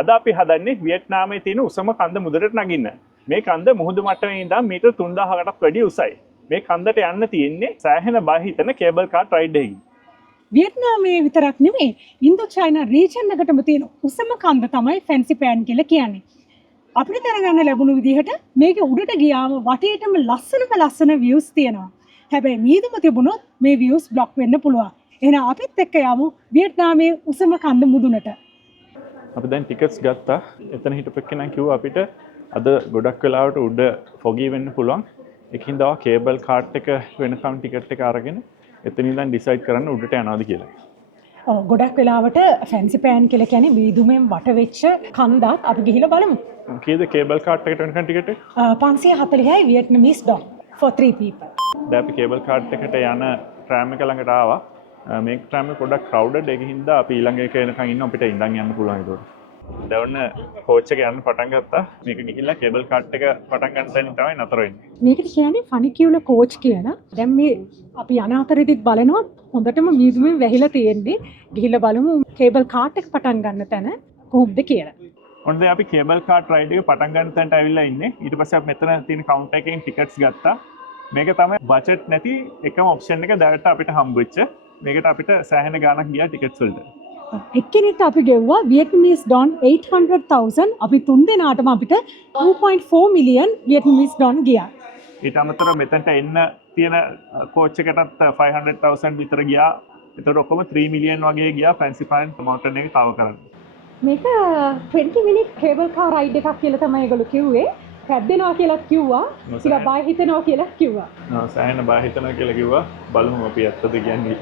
අද අපි හදන්නේ වියට්නාමයේ තියෙන උසම කන්ද මුදලට නගින්න. මේ කන්ද මුහුදු මට්ටමේ ඉඳන් මීටර් 3000කටත් වැඩි උසයි. මේ කන්දට යන්න තියෙන්නේ සෑහෙන බය හිතෙන කේබල් කාර් රයිඩ් එකකින්. වියට්නාමයේ විතරක් නෙමෙයි ඉන්දෝ චයිනා රීජන් එකටම තියෙන උසම කන්ද තමයි ෆැන්සි පෑන් කියලා කියන්නේ. අපිට දැනගන්න ලැබුණු විදිහට මේක උඩට ගියාම වටේටම ලස්සන views තියෙනවා. හැබැයි මීදුම තිබුණොත් මේ views block වෙන්න පුළුවන්. එහෙනම් අපිත් එක්ක යමු වියට්නාමයේ උසම කන්ද මුදුනට. අපි දැන් ටිකට්ස් ගත්තා. එතන හිටපෙන්න කිව්වා අපිට අද ගොඩක් වෙලාවට උඩ ෆොගී වෙන්න පුළුවන්. ඒකින්ද ආ කේබල් කාට් එක වෙනකම් ටිකට් එක අරගෙන එතන ඉඳන් ඩිසයිඩ් කරන්න උඩට යනවාද කියලා. ඔව් ගොඩක් වෙලාවට ෆැන්සි පෑන් කියලා කියන්නේ මීදුමෙන් වට වෙච්ච කන්දක්. අපි ගිහිල්ලා බලමු. කීයද කේබල් කාට් එකට වෙනකම් ටිකට් එක? 540යි Vietnamese dong for 3 people. දැන් අපි කේබල් කාට් එකට යන ට්‍රෑම් එක ළඟට ආවා. මේ ට්‍රෑම් එක පොඩ්ඩක් ක්‍රවුඩඩ් ඒකින්ද අපි ඊළඟ එක එනකන් ඉන්න අපිට ඉඳන් යන්න පුළුවන් ඒක. දැන් කෝච් එක යන්න පටන් ගත්තා. මේක ගිහිල්ලා කේබල් කාට් එක පටන් ගන්න තැනින් තමයි නතර වෙන්නේ. මේකට කියන්නේ ෆනිකියුලර් කෝච් කියලා. දැන් මේ අපි යන අතරෙදිත් බලනවා හොඳටම මීදුමෙන් වැහිලා තියෙන්නේ. ගිහිල්ලා බලමු කේබල් කාට් එක පටන් ගන්න තැන කොහොමද කියලා. ඔන්න දැන් අපි කේබල් කාට් රයිඩ් එක පටන් ගන්න තැනට ඇවිල්ලා ඉන්නේ. ඊට පස්සේ අපි මෙතන තියෙන කවුන්ටර් එකෙන් ටිකට්ස් ගත්තා. මේක තමයි බජට් නැති එකම ඔප්ෂන් එක දැනට අපිට හම්බ වෙච්ච. මේකට අපිට සෑහෙන ගාණක් ගියා ටිකට්ස් වලට. එක්කෙනෙක්ට අපි ගෙව්වා Vietnamese dong 800,000. අපි තුන් දෙනාටම අපිට 2.4 million Vietnamese dong ගියා. ඊට අමතරව මෙතනට එන්න තියෙන කෝච් එකටත් 500,000 විතර ගියා. ඒතකොට ඔක්කොම 3 million වගේ ගියා ෆැන්සි පෑන් මවුන්ටන් එක කවර් කරන්න. මේක 20 minute cable car ride එකක් කියලා තමයි ඒගොල්ලෝ කිව්වේ. පැද්දෙනවා කියලාත් කිව්වා. ටිකක් බය හිතෙනවා කියලාත් කිව්වා. සෑහෙන බය හිතෙනවා කියලා කිව්වා. බලමු අපි ඇත්තද කියන්නේ.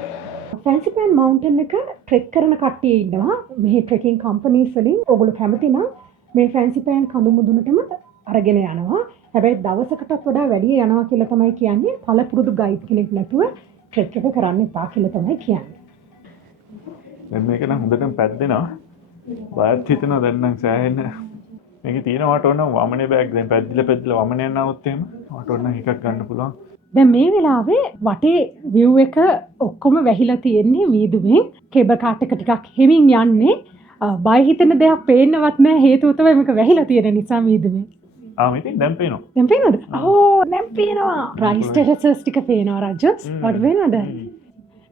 ෆැන්සි පෑන් මවුන්ටන් එක ට්‍රෙක් කරන කට්ටිය ඉන්නවා. මෙහි ට්‍රෙකින් කම්පනීස් වලින් ඔයගොල්ලෝ කැමති නම් මේ ෆැන්සි පෑන් කඳු මුදුනටම අරගෙන යනවා. හැබැයි දවසකටත් වඩා වැඩි යනවා කියලා තමයි කියන්නේ. පළපුරුදු ගයිඩ් කෙනෙක් නැතුව ට්‍රෙක් එක කරන්න එපා කියලා තමයි කියන්නේ. දැන් මේක නම් හොඳටම පැද්දෙනවා. බයත් හිතෙනවා දැන් නම් සෑහෙන. මේකේ තියෙනවට ඕන වමනේ බෑග් දැන් පැද්දිලා වමනේ යනවොත් එහෙම වට ඕන එකක් ගන්න පුළුවන්. දැන් මේ වෙලාවේ වටේ view එක ඔක්කොම වැහිලා තියෙන්නේ මීදුමෙන්. කේබල් කාට් එක ටිකක් හෙමින් යන්නේ. බය හිතෙන දෙයක් පේන්නවත් නැහැ හේතුව තමයි මේක වැහිලා තියෙන නිසා මීදුමෙන්. මේක දැන් පේනවා. දැන් පේනවද? දැන් පේනවා. රයිස් ටෙරසස් ටික පේනවා රජස්. වට වෙනවද?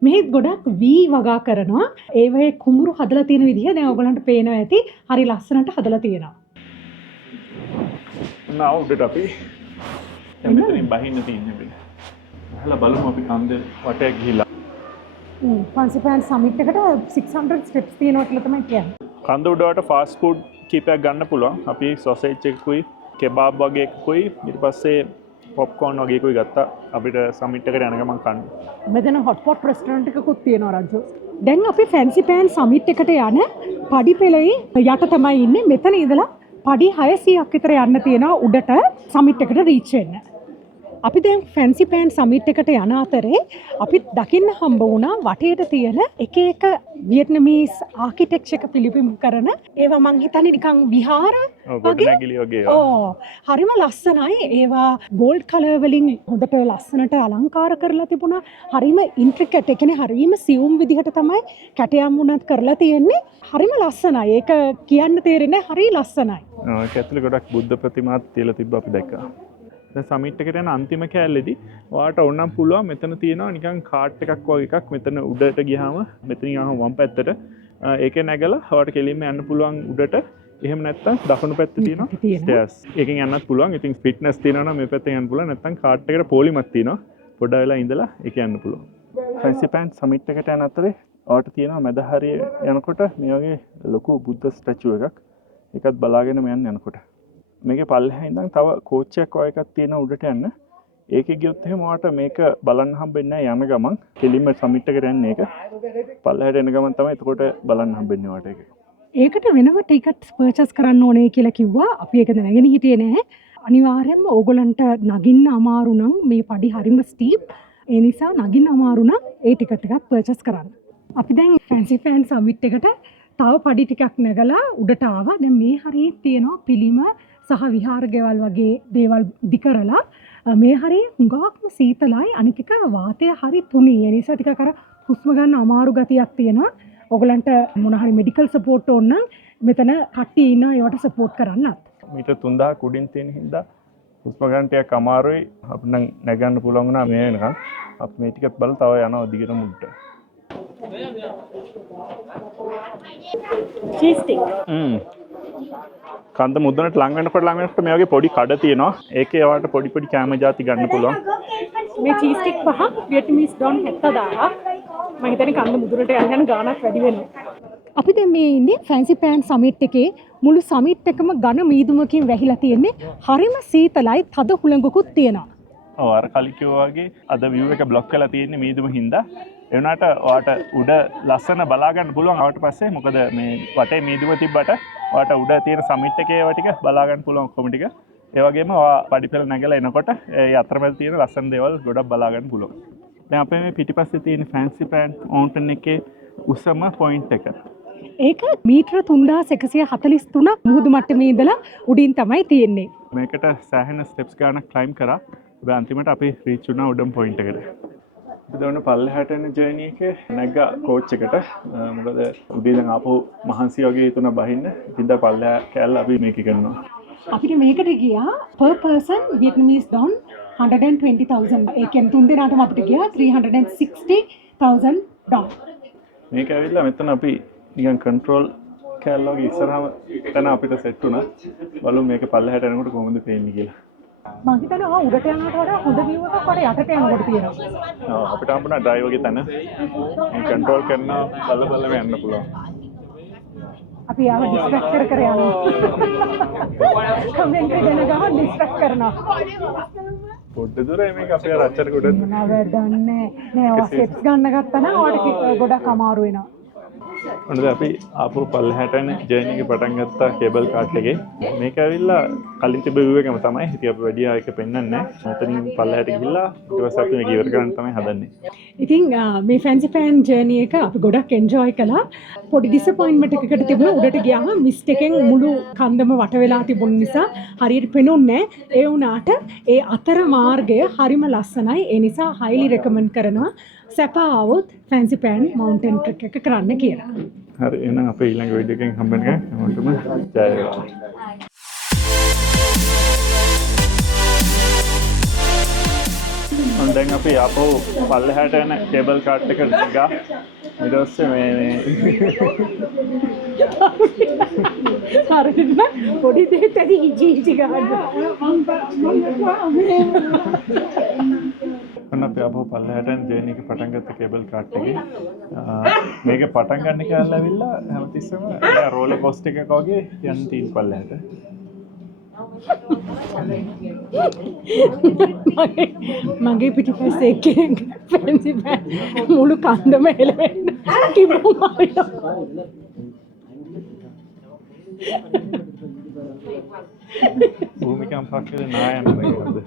මෙහි ගොඩක් වී වගා කරනවා. ඒ වගේ කුඹුරු හදලා තියෙන විදිහ දැන් ඔයගලන්ට පේනවා ඇති. හරි ලස්සනට හදලා තියෙනවා. උඩට අපි මෙතනින් බහින්න තියෙන්නේ. අහලා බලමු අපි කන්ද වටේ ගිහිල්ලා. ෆැන්සි පෑන් සමිට් එකට 600 ස්ටෙප්ස් තියෙනවා කියලා තමයි කියන්නේ. කන්ද උඩට ෆාස්ට් ෆුඩ් කීපයක් ගන්න පුළුවන්. අපි සොසේජ් එකකුයි, කෙබාබ් වගේ එකකුයි, ඊට පස්සේ පොප්කෝර්න් වගේ එකකුයි ගත්තා. අපිට සමිට් එකට යන ගමන් කන්න. මෙතන හොට් පොට් රෙස්ටොරන්ට් එකකුත් තියෙනවා රජු. දැන් අපි ෆැන්සි පෑන් සමිට් එකට යන පඩිපෙළේ යට තමයි ඉන්නේ. මෙතන ඉඳලා පඩි 600ක් විතර යන්න තියෙනවා උඩට සමිට් එකට රීච් වෙන්න. අපි දැන් ෆැන්සි පෑන් සමිට් එකට යන අතරේ අපි දකින්න හම්බ වුණා වටේට තියෙන එක එක වියට්නමීස් ආකිටෙක්චර් එක පිළිබිඹු කරන ඒවා මං හිතන්නේ නිකන් විහාර වගේ. හරිම ලස්සනයි. ඒවා ගෝල්ඩ් කලර් වලින් හොඳට ලස්සනට අලංකාර කරලා තිබුණා. හරිම ඉන්ට්‍රිකට්. ඒ කියන්නේ හරිම සියුම් විදිහට තමයි කැටයම් වුණත් කරලා තියෙන්නේ. හරිම ලස්සනයි. ඒක කියන්න තේරෙන්නේ හරි ලස්සනයි. ඒක ඇතුලේ ගොඩක් බුද්ධ ප්‍රතිමාත් තියලා තිබ්බ අපි දැක්කා. දැන් සමිට් එකට යන අන්තිම කෑල්ලේදී ඔයාලට ඕනනම් පුළුවන් මෙතන තියෙනවා නිකන් කාට් එකක් වගේ එකක් මෙතන උඩට ගියාම මෙතනින් යහම වම් පැත්තට ඒකේ නැගලා ඔයාලට කෙලින්ම යන්න පුළුවන් උඩට. එහෙම නැත්නම් දකුණු පැත්තේ තියෙනවා ස්ටේර්ස්. ඒකෙන් යන්නත් පුළුවන්. ඉතින් ෆිට්නස් තියෙනවා නම් මේ පැත්තෙන් යන්න පුළුවන්. නැත්නම් කාට් එකට පොලිමක් තියෙනවා. පොඩ්ඩක් වෙලා ඉඳලා ඒක යන්න පුළුවන්. ෆැන්සි පෑන් සමිට් එකට යන අතරේ ඔයාලට තියෙනවා මැද හරිය යනකොට මේ වගේ ලොකු බුද්ධ ස්ටැචු එකක්. ඒකත් බලාගෙන යන්න යනකොට. මේකේ පල්ලෙහා ඉඳන් තව කෝච් එකක් වගේ එකක් තියෙන උඩට යන්න. ඒකේ ගියොත් එහෙම ඔයාලට මේක බලන්න හම්බෙන්නේ නැහැ යන ගමන්. කෙලින්ම සමිට් එකට යන්නේ ඒක. පල්ලෙහාට එන ගමන් තමයි එතකොට බලන්න හම්බෙන්නේ ඔයාලට ඒක. ඒකට වෙනම ටිකට්ස් පර්චේස් කරන්න ඕනේ කියලා කිව්වා. අපි ඒක දැනගෙන හිටියේ නැහැ. අනිවාර්යයෙන්ම ඕගොල්ලන්ට නගින්න අමාරු නම් මේ පඩි හරිම ස්ටීප්. ඒ නිසා නගින්න අමාරු නම් ඒ ටිකට් එකත් පර්චේස් කරන්න. අපි දැන් ෆැන්සි පෑන් සමිට් එකට තව පඩි ටිකක් නැගලා උඩට ආවා. දැන් මේ හරියේ තියෙනවා පිළිම සහ විහාර ගෙවල් වගේ දේවල් ඉදි කරලා මේ හරිය හුඟක්ම සීතලයි. අනික එක වාතය හරි තුනී. ඒ නිසා ටිකක් අර හුස්ම ගන්න අමාරු ගතියක් තියෙනවා. ඔයගලන්ට මොන හරි මෙඩිකල් සපෝට් ඕන නම් මෙතන කට්ටිය ඉන්නවා ඒවට සපෝට් කරන්නත්. මීට 3000 කුඩින් තියෙන හින්දා හුස්ම ගන්න ටිකක් අමාරුයි. අපිට නම් නැගන්න පුළුවන් වුණා මේ වෙනකන්. අපි මේ ටිකත් බලලා තව යනවා දිගටම උඩට. Cheese stiff. කන්ද මුද්දනට ලඟ වෙනකොට මේ වගේ පොඩි කඩ තියෙනවා. ඒකේ ඒවට පොඩි පොඩි කැම ಜಾති ගන්න පුළුවන්. මේ චීස් ස්ටික් පහ වියට්නාමීස් ඩොන් 70000ක්. මම හිතන්නේ කන්ද මුදුනට යන ගාණක් වැඩි වෙනවා. අපි දැන් මේ ඉන්නේ ෆැන්සි පෑන් සමිට් එකේ. මුළු සමිට් එකම ඝන මීදුමකින් වැහිලා තියෙන්නේ. හරිම සීතලයි, තද හුළඟකුත් තියෙනවා. ඔව් අර කලින් කිව්වා වගේ අද view එක බ්ලොක් කරලා තියෙන්නේ මීදුම හින්දා. ඒ වුණාට ඔයාට උඩ ලස්සන බලා ගන්න පුළුවන් ආවට පස්සේ. මොකද මේ වටේ මීදුම තිබ්බට ඔයාට උඩ තියෙන සමිට් එකේ ඒවා ටික බලා ගන්න පුළුවන් ඔක්කොම ටික. ඒ වගේම ඔයා පඩිපෙළ නැගලා එනකොට ඒ අතරමැද තියෙන ලස්සන දේවල් ගොඩක් බලා ගන්න පුළුවන්. දැන් අපේ මේ පිටිපස්සේ තියෙන ෆැන්සි පෑන් මවුන්ටන් එකේ උසම පොයින්ට් එක. ඒක මීටර 3143ක් මුහුදු මට්ටමේ ඉඳලා උඩින් තමයි තියෙන්නේ. මේකට සෑහෙන ස්ටෙප්ස් ගානක් ක්ලයිම් කරා. හැබැයි අන්තිමට අපි රීච් වුණා උඩම පොයින්ට් එකට. අපි දැන් පල්ලෙහාට යන ජර්නි එකේ නැග්ගා කෝච් එකට. මොකද උදේ දැන් ආපහු මහන්සි වගේ හිතුණා බහින්න. ඉතින් දැන් පල්ලෙහා කැල්ල අපි මේක කරනවා. අපිට මේකට ගියා per person Vietnamese dong 120,000. ඒ කියන්නේ තුන් දෙනාටම අපිට ගියා 360,000 dong. මේක ඇවිල්ලා මෙතන අපි නිකන් කන්ට්‍රෝල් කැල්ල වගේ ඉස්සරහම එතන අපිට සෙට් වුණා. බලමු මේක පල්ලෙහාට යනකොට කොහොමද පේන්නේ කියලා. මම හිතනවා උඩට යනකොට වඩා හොඳ view එකක් වඩා යටට යනකොට තියෙනවා. ඔව් අපිට හම්බුණා ඩ්‍රයිව් වගේ තැන. මේ කන්ට්‍රෝල් කරන බල යන්න පුළුවන්. අපි ආව ඩිස්ට්‍රැක්ට් කර යනවා. කමෙන්ට් දෙන ගමන් ඩිස්ට්‍රැක්ට් කරනවා. පොඩ්ඩ දුර මේක අපේ අර අච්චර කොට නෑ ඔය ස්ටෙප්ස් ගන්න ගත්තා නම් ඔයාලට ගොඩක් අමාරු වෙනවා. ඔන්න අපි ආපහු පල්ලෙහාට යන ජර්නි එක පටන් ගත්තා කේබල් කාට් එකේ. මේක ඇවිල්ලා කලින් තිබ්බ view එකම තමයි. ඉතින් අපි වැඩි ආයක පෙන්වන්නේ නැහැ. මෙතනින් පල්ලෙහාට ගිහිල්ලා ඊට පස්සේ අපි මේක ඉවර කරන්න තමයි හදන්නේ. ඉතින් මේ ෆැන්සි ෆෑන් ජර්නි එක අපි ගොඩක් එන්ජොයි කළා. පොඩි ඩිසපොයින්ට්මන්ට් එකකට තිබුණා උඩට ගියාම මිස්ට් එකෙන් මුළු කන්දම වට වෙලා තිබුණ නිසා හරියට පෙනුන්නේ නැහැ. ඒ වුණාට ඒ අතර මාර්ගය හරිම ලස්සනයි. ඒ නිසා highly recommend කරනවා සැප આવොත් ෆැන්සි පෑන් මවුන්ටන් ට්‍රෙක් එක කරන්න කියලා. හරි එහෙනම් අපේ ඊළඟ වීඩියෝ එකෙන් හම්බෙන්න හැමෝටම ජය වේවා. දැන් අපි ආපහු පල්ලෙහාට යන කේබල් කාට් එකට ගියා. ඊට පස්සේ මේ හරිද පොඩි දෙයක් ඇති ඉජි ගන්න. ඔන්න අපි ආපහු පල්ලෙහාට යන ජර්නි එක පටන් ගත්ත කේබල් කාට් එකේ. මේක පටන් ගන්න කියලා ඇවිල්ලා හැමතිස්සෙම රෝලර් කෝස්ටර් එකක වගේ යන්න තියෙන පල්ලෙහාට. මගේ පිටිපස්සේ එක්කෙනෙක් ෆැන්සි පෑන් මුළු කන්දම එලවෙන්න කිව්වා. භූමිකම්පක් කියලා නායම මේකද.